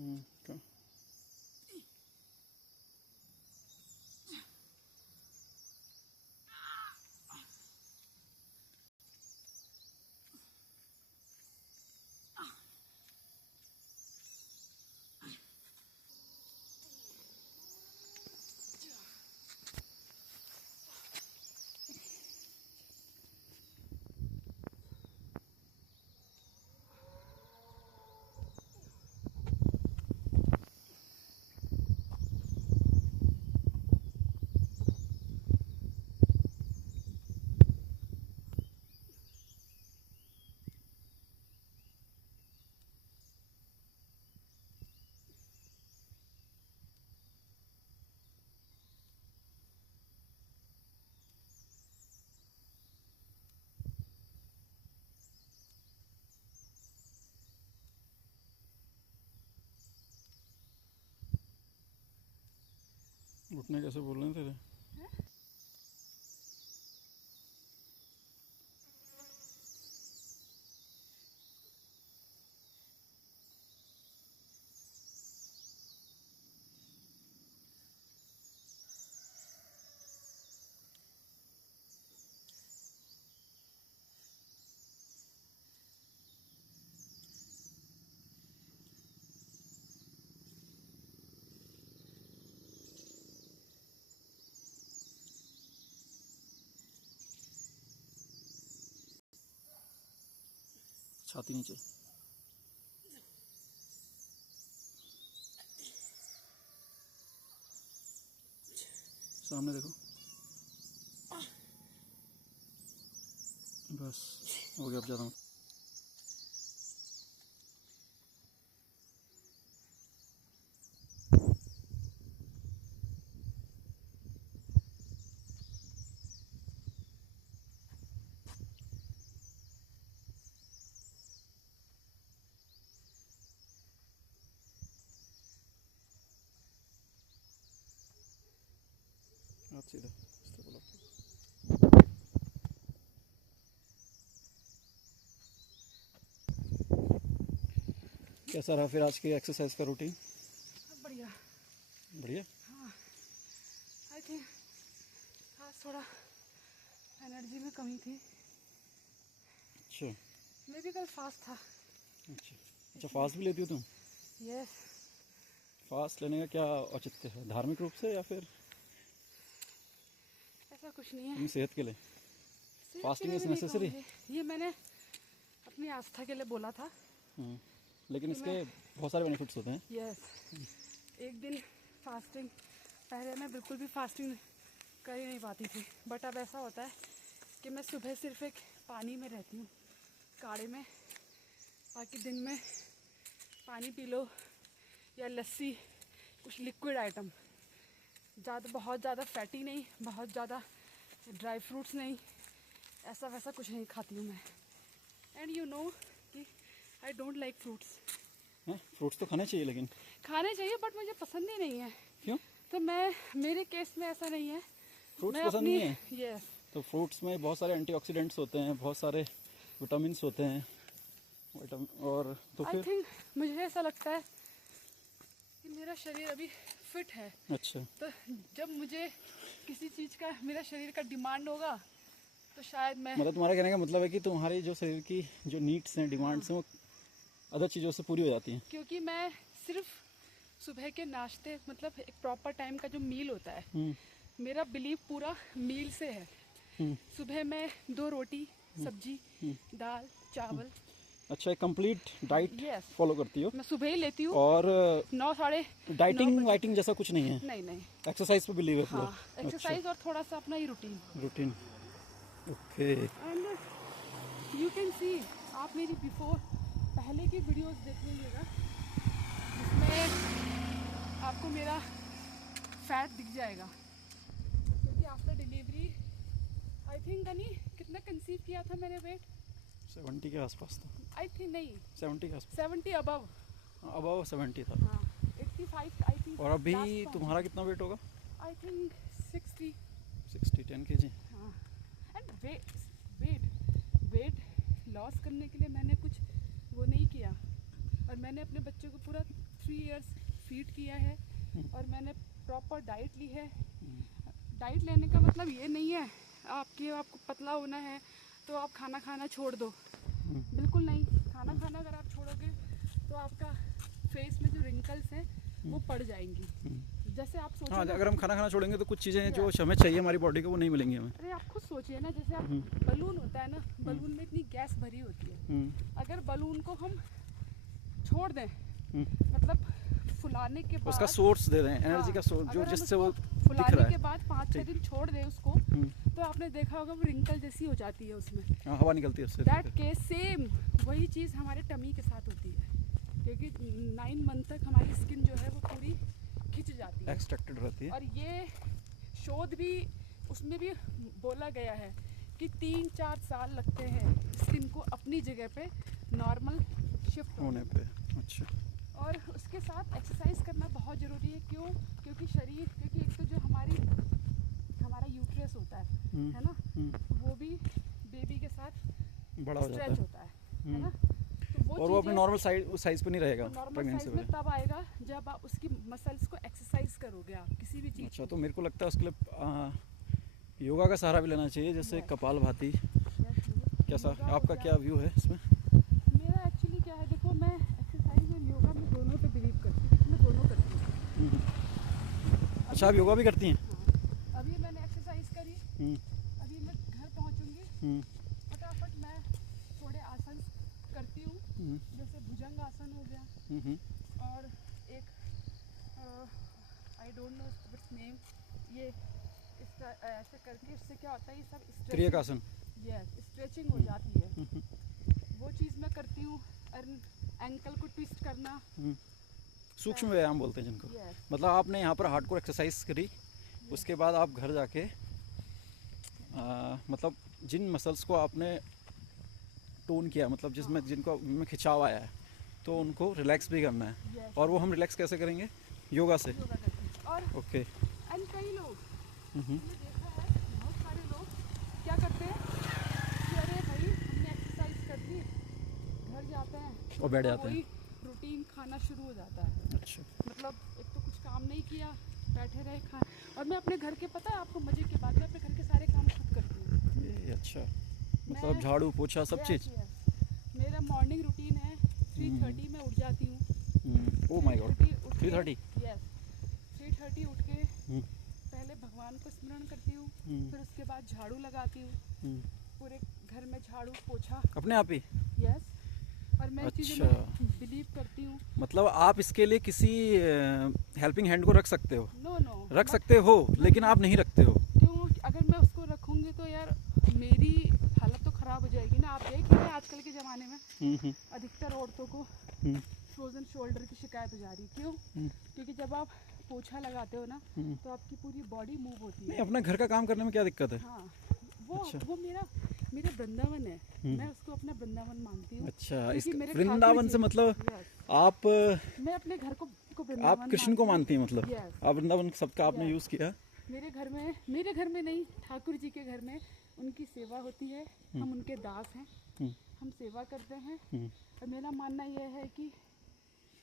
Okay. उठने कैसे बोल रहे हैं तेरे? छाती नीचे, सामने देखो। बस हो गया, अब जा रहा हूँ। हाथ सीधा स्टेबल अप। कैसा रहा फिर आज की एक्सरसाइज का रूटीन? बढ़िया बढ़िया। हाँ, आई थिंक आज थोड़ा एनर्जी में कमी थी। अच्छा मैं भी कल फास्ट था। अच्छा, फास्ट भी लेती हो तुम? यस। फास्ट लेने का क्या औचित्य है, धार्मिक रूप से या फिर ऐसा कुछ नहीं है, अपनी सेहत के लिए? सेहत फास्टिंग के लिए इज भी नहीं नेसेसरी? कहूँगी। ये मैंने अपनी आस्था के लिए बोला था। लेकिन इसके बहुत सारे बेनिफिट्स होते हैं। यस। एक दिन फास्टिंग, पहले मैं बिल्कुल भी फास्टिंग कर ही नहीं पाती थी, बट अब ऐसा होता है कि मैं सुबह सिर्फ एक पानी में रहती हूँ, काढ़े में। बाकी दिन में पानी पी लो या लस्सी, कुछ लिक्विड आइटम, बहुत ज़्यादा फैटी नहीं, बहुत ज़्यादा ड्राई फ्रूट्स नहीं, ऐसा वैसा कुछ नहीं खाती हूँ मैं। एंड यू नो कि I don't like fruits. Fruits तो खाने चाहिए, लेकिन खाने चाहिए बट मुझे पसंद ही नहीं है। क्यों? तो मेरे केस में ऐसा नहीं है। फ्रूट्स पसंद नहीं है? यस। तो फ्रूट्स में बहुत सारे एंटीऑक्सीडेंट्स होते हैं, बहुत सारे विटामिन होते हैं, और तो आई फिर थिंक मुझे ऐसा लगता है कि मेरा शरीर अभी फिट है। अच्छा, तो जब मुझे किसी चीज़ का, मेरा शरीर का डिमांड होगा तो शायद मैं, मतलब तुम्हारा कहने का मतलब है कि तुम्हारी जो शरीर की जो नीड्स हैं, डिमांड्स हैं, वो अदर चीज़ों से पूरी हो जाती हैं। क्योंकि मैं सिर्फ सुबह के नाश्ते, मतलब एक प्रॉपर टाइम का जो मील होता है, मेरा बिलीव पूरा मील से है। सुबह मैं 2 रोटी, सब्जी, दाल, चावल। अच्छा, एक कंप्लीट डाइट यस, फॉलो करती हो? मैं सुबह ही लेती हूँ। और 9 साढ़े डाइटिंग वाइटिंग जैसा कुछ नहीं है? नहीं नहीं। एक्सरसाइज पे बिलीव है पूरा? हाँ, एक्सरसाइज और थोड़ा सा अपना ही routine. Routine, okay. And you can see, आप मेरी बिफोर पहले की वीडियोस देख लीजिएगा, जिसमें आपको मेरा फैट दिख जाएगा। क्योंकि आफ्टर डिलीवरी आई थिंक कितना कंसीव किया था मैंने वेट? 70 के आसपास था। आई थिंक नहीं, 70 के आसपास, 70 अबव। अबव 70 था। हाँ, 85 आई थिंक। और अभी तुम्हारा कितना वेट होगा? I think 60। 10 kg। हाँ। एंड वेट लॉस करने के लिए मैंने कुछ वो नहीं किया, और मैंने अपने बच्चे को पूरा 3 इयर्स फीड किया है और मैंने प्रॉपर डाइट ली है। डाइट लेने का मतलब ये नहीं है आपको पतला होना है तो आप खाना खाना छोड़ दो, बिल्कुल नहीं। खाना खाना अगर आप छोड़ोगे तो आपका फेस में जो रिंकल्स हैं वो पड़ जाएंगी। जैसे आप सोचिए हाँ, ना, अगर हम खाना खाना छोड़ेंगे तो कुछ चीज़ें जो हमें चाहिए हमारी बॉडी को वो नहीं मिलेंगी हमें। अरे आप खुद सोचिए ना, जैसे आप बलून होता है ना, बलून में इतनी गैस भरी होती है, अगर बलून को हम छोड़ दें मतलब फुलाने के बाद उसका सोर्स दे रहे हैं, एनर्जी का सोर्स जो अगर हम जिससे वो उसको दिख फुलाने रहा के है। बाद 5-6 दिन छोड़ दें उसको तो आपने देखा होगा वो रिंकल जैसी हो जाती है उसमें। हाँ, हवा निकलती है उससे। दैट केस सेम वही चीज़ हमारे टमी के साथ होती है, क्योंकि 9 मंथ तक हमारी स्किन जो है वो पूरी खिंच जाती है, एक्सट्रैक्टेड रहती है। और ये शोध भी उसमें भी बोला गया है कि 3-4 साल लगते हैं स्किन को अपनी जगह पे नॉर्मल शिफ्ट होने पे। अच्छा। और उसके साथ एक्सरसाइज करना बहुत ज़रूरी है। क्यों? क्योंकि एक तो जो हमारा यूट्रस होता है ना, वो भी बेबी के साथ बड़ा हो जाता स्ट्रेच है। होता है ना, तो और वो अपने नॉर्मल साइज पे नहीं रहेगा नॉर्मल प्रेगनेंसी साइज में में। तब आएगा जब आप उसकी मसल्स को एक्सरसाइज करोगे आप किसी भी चीज़। अच्छा, तो मेरे को लगता है उसके लिए योगा का सहारा भी लेना चाहिए, जैसे कपालभाति। कैसा आपका क्या व्यू है इसमें? मेरा एक्चुअली क्या है, देखो मैं एक्सरसाइज और योगा में दोनों पे बिलीव करती हूँ, मैं दोनों करती हूँ। अच्छा, आप योगा भी करती हैं? हाँ, अभी मैंने एक्सरसाइज करी, अभी मैं घर पहुँचूँगी, फटाफट मैं थोड़े आसन करती हूँ, जैसे भुजंग आसन हो गया और एक I don't know it's name, ये ऐसे करके इससे क्या होता है, ये सब क्रियाकासन। यस, स्ट्रेचिंग हो जाती है, वो चीज़ मैं करती हूँ। और एंकल को ट्विस्ट करना, सूक्ष्म व्यायाम बोलते हैं जिनको। मतलब आपने यहाँ पर हार्डकोर एक्सरसाइज करी, उसके बाद आप घर जाके मतलब जिन मसल्स को आपने टोन किया, मतलब जिनमें खिंचाव आया है, तो उनको रिलैक्स भी करना है। और वो हम रिलैक्स कैसे करेंगे? योगा से। योगा करती हूँ। और ओके। एंड कई लोग मैंने देखा है, बहुत सारे लोग क्या करते हैं कि अरे भाई हमने एक्सरसाइज कर ली, घर जाते हैं और बैठ जाते हैं। वही रूटीन खाना शुरू हो जाता है। अच्छा। मतलब एक तो कुछ काम नहीं किया, बैठे रहे खा। और मैं अपने घर के, पता है आपको मजे की बात, मैं अपने घर के सारे काम खुद करती हूँ। ये अच्छा, मतलब झाड़ू पोछा सब चीज़। मेरा मॉर्निंग रूटीन है, 3:30 में उठ जाती हूँ। Oh my God, 3:30? यस, 3:30 उठ के पहले भगवान को स्मरण करती हूँ, फिर उसके बाद झाड़ू लगाती हूँ, पूरे घर में झाड़ू पोछा अपने आप ही? यस। और मैं चीज़ें अच्छा। बिलीव करती हूँ। मतलब आप इसके लिए किसी हेल्पिंग हैंड को रख सकते हो? नो रख सकते हो, लेकिन आप नहीं रखते हो। क्यों? अगर मैं उसको रखूँगी तो यार मेरी हालत तो ख़राब हो जाएगी ना। आप देख रहे हैं आजकल के ज़माने में अधिकतर औरतों को फ्रोजन शोल्डर की शिकायत हो जा रही है। क्यों? क्योंकि जब आप पोछा लगाते हो ना तो आपकी पूरी बॉडी मूव होती है। नहीं, अपना घर का काम करने में क्या दिक्कत है? हाँ, वो मेरा वृंदावन है, मैं उसको अपना वृंदावन मानती हूँ। अच्छा, इस क्योंकि मेरे वृंदावन से मतलब आप मैं अपने घर को आप वृंदावन कृष्ण को मानती हैं, मतलब Yes. आप वृंदावन सबका आपने यूज़ किया। मेरे घर में नहीं, ठाकुर जी के घर में उनकी सेवा होती है, हम उनके दास हैं, हम सेवा करते हैं। और मेरा मानना यह है कि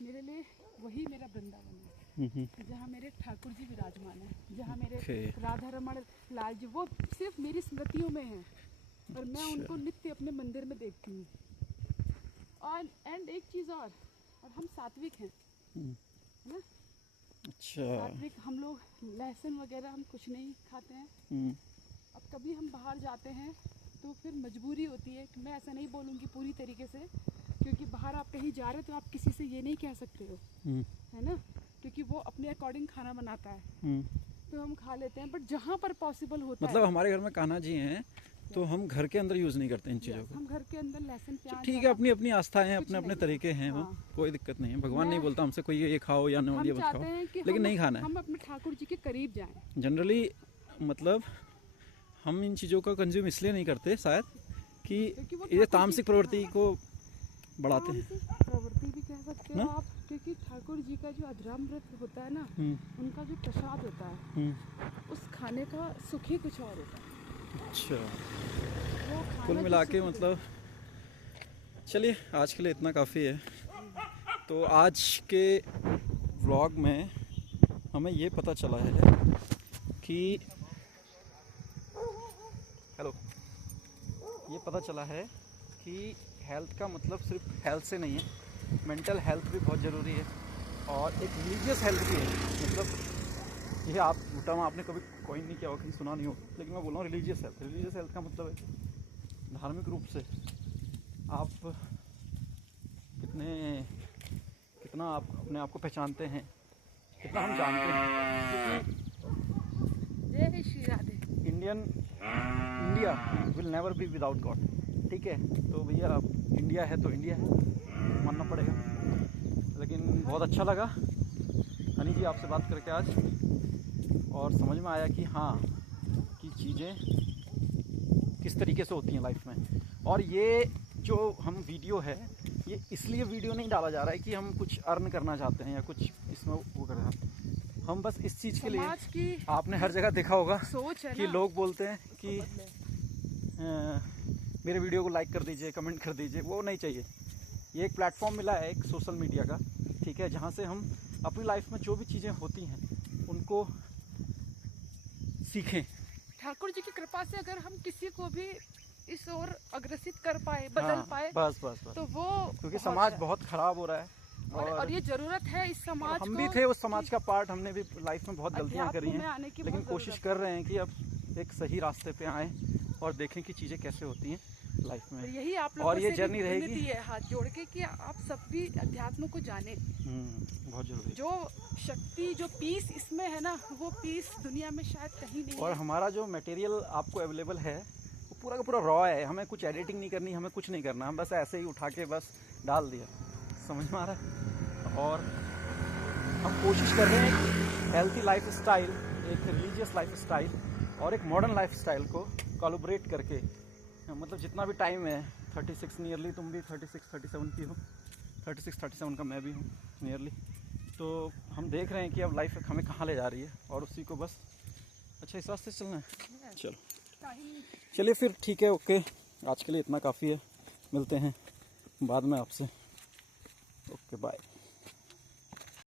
मेरे लिए वही मेरा वृंदावन है, जहाँ मेरे ठाकुर जी विराजमान है, जहाँ मेरे राधा रमण लाल जी, वो सिर्फ मेरी स्मृतियों में हैं और मैं उनको नित्य अपने मंदिर में देखती हूँ। और एंड एक चीज़ और हम सात्विक हैं, है ना? अच्छा। सात्विक, हम लोग लहसुन वगैरह हम कुछ नहीं खाते हैं। अब कभी हम बाहर जाते हैं तो फिर मजबूरी होती है कि मैं ऐसा नहीं बोलूँगी पूरी तरीके से, क्योंकि बाहर आप कहीं जा रहे हो तो आप किसी से ये नहीं कह सकते हो, है ना, क्योंकि वो अपने अकॉर्डिंग खाना बनाता है तो हम खा लेते हैं। बट जहाँ पर पॉसिबल होता मतलब है, हमारे घर में कान्हा जी हैं तो हम घर के अंदर यूज़ नहीं करते इन चीज़ों को। हम घर के अंदर लहसुन प्याज, ठीक है, अपनी अपनी आस्थाएं हैं, कुछ अपने अपने नहीं। तरीके हैं, वो हाँ। कोई दिक्कत नहीं है। भगवान मैं- नहीं बोलता हमसे कोई ये खाओ या हम ये मत चाहते खाओ, हैं कि लेकिन नहीं खाना है। हम अपने ठाकुर जी के करीब जाएं। जनरली मतलब हम इन चीज़ों का कंज्यूम इसलिए नहीं करते शायद कि क्योंकि वो ये ठाकुर तामसिक जी- प्रवृत्ति हाँ। को बढ़ाते हैं। तामसिक प्रवृत्ति भी कह सकते हो ना? आप, क्योंकि ठाकुर जी का जो अधरामृत होता है ना, उनका जो प्रसाद होता है, उस खाने का सुख ही कुछ और होता है। अच्छा, वो खाना कुल जो मिला के सुख होता मतलब चलिए आज के लिए इतना काफ़ी है। तो आज के व्लॉग में हमें ये पता चला है कि ये पता चला है कि हेल्थ का मतलब सिर्फ हेल्थ से नहीं है, मेंटल हेल्थ भी बहुत ज़रूरी है और एक रिलीजियस हेल्थ भी है। मतलब ये आप टर्म आपने कभी कोई नहीं किया हो, कहीं सुना नहीं हो, लेकिन मैं बोल रहा हूँ रिलीजियस हेल्थ। रिलीजियस हेल्थ का मतलब है धार्मिक रूप से आप कितना आप अपने आप को पहचानते हैं, कितना हम जानते हैं। जय Shri Radhe. India will never be without God, ठीक है। तो भैया इंडिया है तो इंडिया है, मानना पड़ेगा। लेकिन बहुत अच्छा लगा हनी जी आपसे बात करके आज, और समझ में आया कि हाँ कि चीज़ें किस तरीके से होती हैं लाइफ में। और ये जो हम वीडियो है, ये इसलिए वीडियो नहीं डाला जा रहा है कि हम कुछ अर्न करना चाहते हैं या कुछ इसमें वो कर रहे हैं। हम बस इस चीज़ के लिए, आपने हर जगह देखा होगा सोच है कि लोग बोलते हैं कि मेरे वीडियो को लाइक कर दीजिए, कमेंट कर दीजिए। वो नहीं चाहिए। ये एक प्लेटफॉर्म मिला है एक सोशल मीडिया का, ठीक है, जहाँ से हम अपनी लाइफ में जो भी चीज़ें होती हैं उनको सीखें। ठाकुर जी की कृपा से अगर हम किसी को भी इस ओर अग्रसित कर पाए, बदल पाए, बस तो वो, क्योंकि समाज बहुत ख़राब हो रहा है और ये जरूरत है इस समाज हम को। भी थे उस समाज का पार्ट, हमने भी लाइफ में बहुत गलतियाँ करी हैं, लेकिन कोशिश कर रहे हैं कि अब एक सही रास्ते पे आएँ और देखें कि चीज़ें कैसे होती हैं लाइफ में। तो यही आप और ये जर्नी रहेगी है हाथ जोड़ के कि आप सब भी अध्यात्म को जाने। बहुत जरूरी। जो शक्ति, जो पीस इसमें है ना, वो पीस दुनिया में शायद कहीं नहीं और है। हमारा जो मटेरियल आपको अवेलेबल है वो पूरा का पूरा रॉ है, हमें कुछ एडिटिंग नहीं करनी, हमें कुछ नहीं करना, हम बस ऐसे ही उठा के बस डाल दिया, समझ में आ रहा है। और हम कोशिश कर रहे हैं कि हेल्थी लाइफ स्टाइल, एक रिलीजियस लाइफ स्टाइल और एक मॉडर्न लाइफ स्टाइल को कोलैबोरेट करके, मतलब जितना भी टाइम है, 36 नियरली, तुम भी 36-37 की हो, 36-37 का मैं भी हूँ नियरली, तो हम देख रहे हैं कि अब लाइफ हमें कहाँ ले जा रही है और उसी को बस अच्छा इस रास्ते से चलना है। चलिए फिर ठीक है, ओके, आज के लिए इतना काफ़ी है, मिलते हैं बाद में आपसे, ओके बाय।